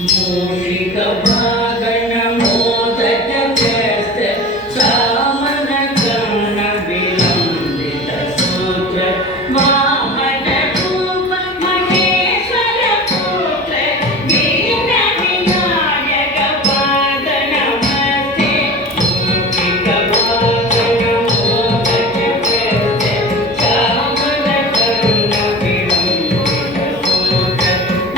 మూషిక వాహన మోదక వ్యస్త సామన గణ విలంబిత సూత్ర వాహన రూప మహేశ్వర పుత్ర దీన వినాయక పాద నమస్తే. మూషిక వాహన మోదక వ్యస్త సామన గణ విలంబిత సూత్ర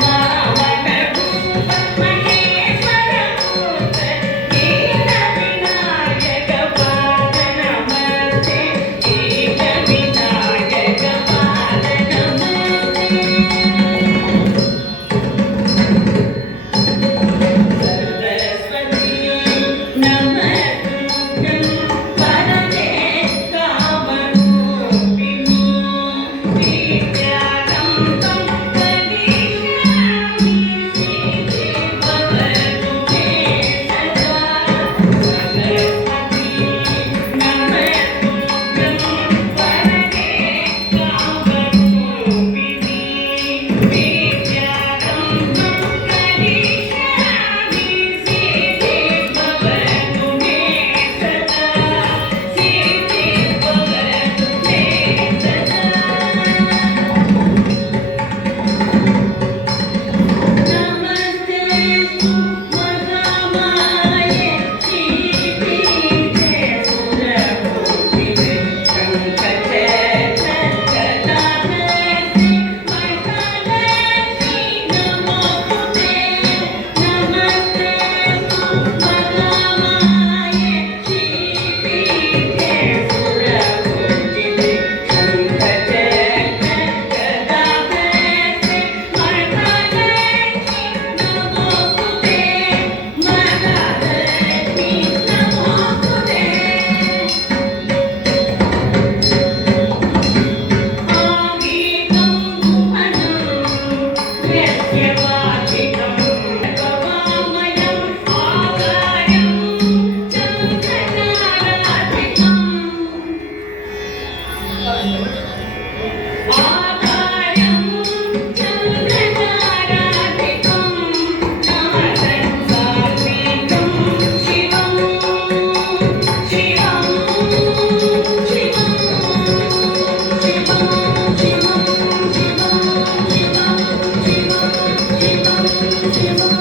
వాహన రూప మహేశ్వర పుత్ర దీన వినాయక పాద నమస్తే. దీన వినాయక పాద నమస్తే. సరస్వతీ నమస్తుభ్యం వరదే కామరూపిణి విద్యారంభం కరిష్యామి సిద్ధి భవతు మే సదా. సరస్వతీ నమస్తుభ్యం వరదే కామరూపిణి విద్యారంభం కరిష్యామి సిద్ధి భవతు మే సదా. సిద్ధి భవతు మే సదా. నమస్తేస్తు మహామాయే శ్రీపీఠే సురపూజితే శంఖచక్రగదాధరే మహాలక్ష్మీ నమోస్తుతే. నమస్తేస్తు మహామాయే శ్రీపీఠే సురపూజితే శంఖచక్రగదాధరే మహాలక్ష్మీ నమోస్తుతే. మహాలక్ష్మీ నమోస్తుతే. ఆగీతం గుహనం వ్యస్యవాచికం కవామయం ఆకారం చంద్రతారాధికం. ఆకారం చంద్రతారాధికం నాదం సాత్వికం శివం శివం శివం శివం శివం శివం శివం శివం శివం శివం